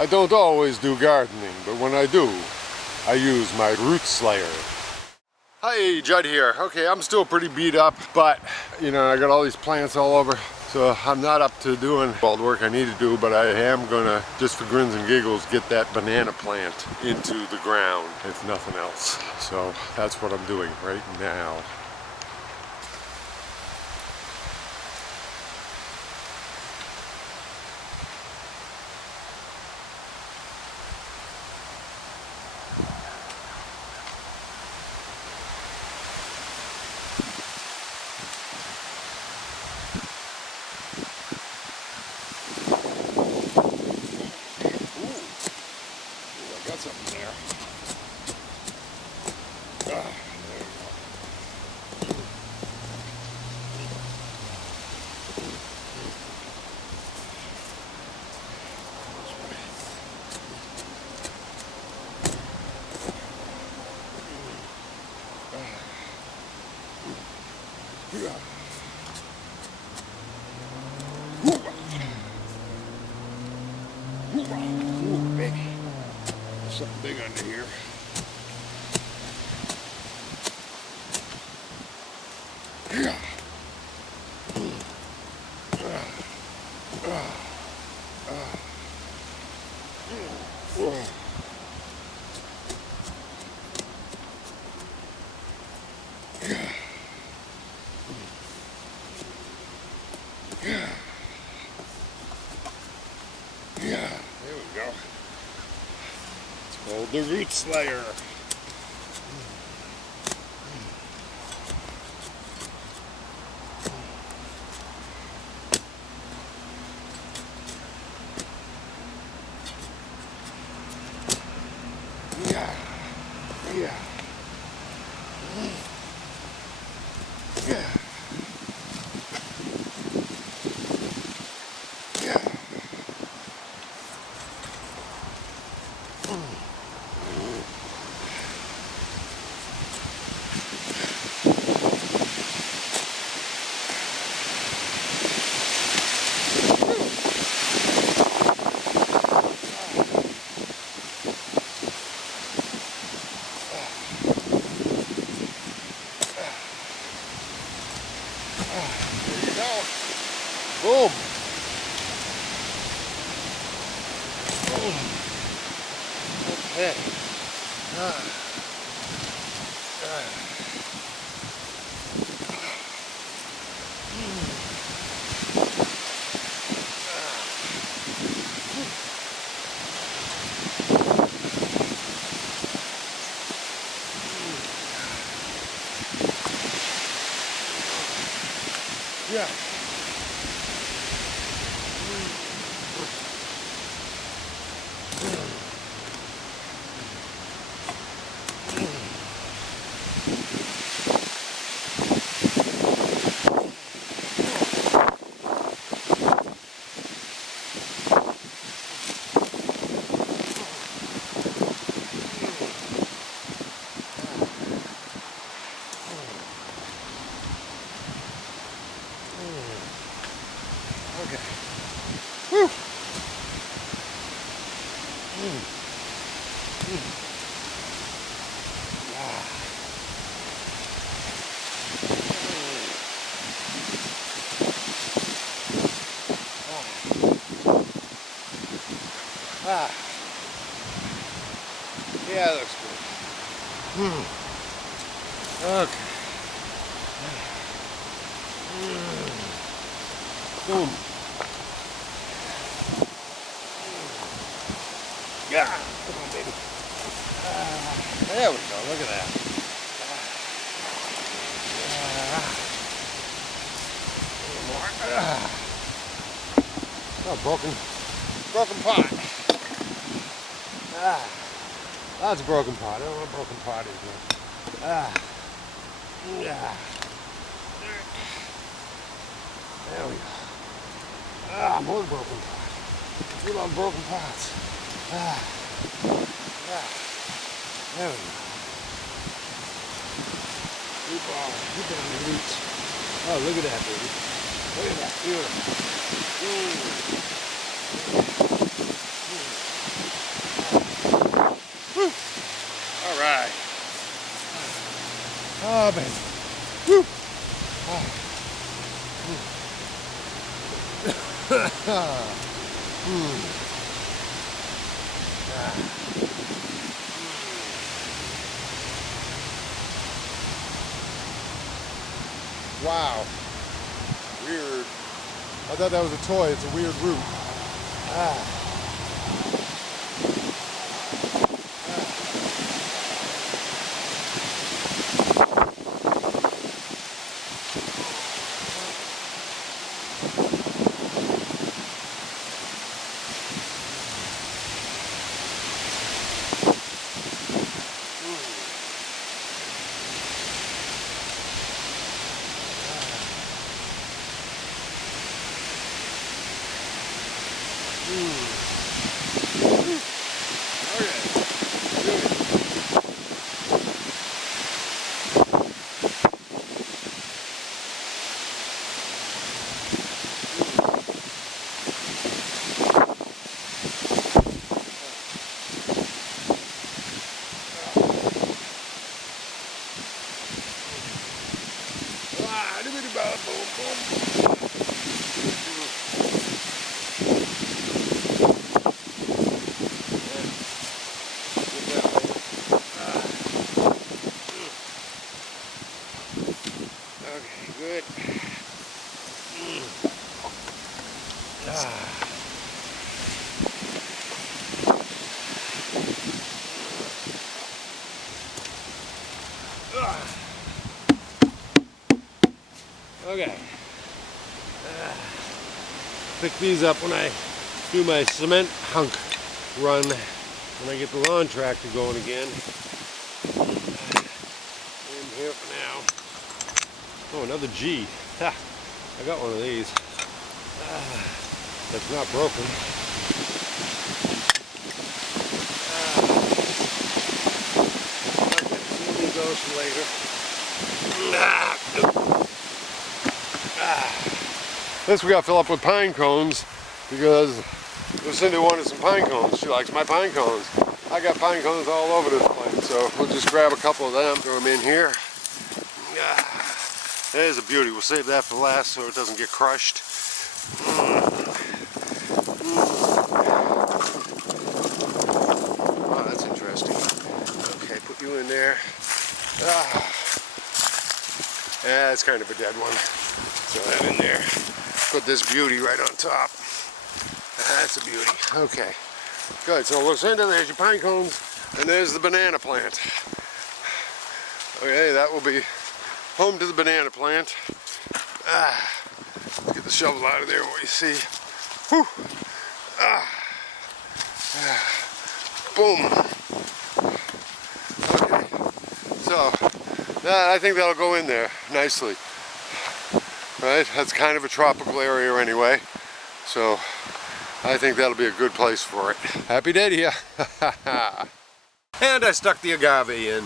I don't always do gardening, but when I do, I use my root slayer. Hi, Judd here. Okay, I'm still pretty beat up, but you know, I got all these plants all over, so I'm not up to doing all the work I need to do, but I am gonna, just for grins and giggles, get that banana plant into the ground, if nothing else. So that's what I'm doing right now. Got something there. There we go. Ooh, baby. There's something big under here. Yeah. Yeah, there we go. It's called the root slayer. Yeah, yeah, yeah, yeah. There you go. Boom. Boom. Okay. Yeah. Okay. Woo. Ah. Yeah, that looks good. Okay. Boom. Yeah. Come on, baby. There we go. Look at that. A little more. Oh, broken pot. That's a broken pot. I don't want a broken pot in here. Yeah. There we go. More broken pot. We love broken pots. Yeah. There we go. Keep it on the roots. Oh, look at that, baby. Look at that. Beautiful. Wow. Weird. I thought that was a toy. It's a weird root. Ah. Good. Okay. Pick these up when I do my cement hunk run, when I get the lawn tractor going again. In here for now. Oh, another G. Ha! I got one of these. That's not broken. Okay, see those later. This we got to fill up with pine cones because Lucinda wanted some pine cones. She likes my pine cones. I got pine cones all over this place, so we'll just grab a couple of them, throw them in here. There's a beauty. We'll save that for last so it doesn't get crushed. Oh, that's interesting. Okay, put you in there. Yeah, it's kind of a dead one. Throw that in there. Put this beauty right on top. That's a beauty. Okay, good. So Lucinda, there's your pine cones, and there's the banana plant. Okay, that will be home to the banana plant. Let's get the shovel out of there, what you see. Whew. Boom. Okay, so I think that'll go in there nicely. Right, that's kind of a tropical area anyway, so I think that'll be a good place for it. Happy day to you. And I stuck the agave in.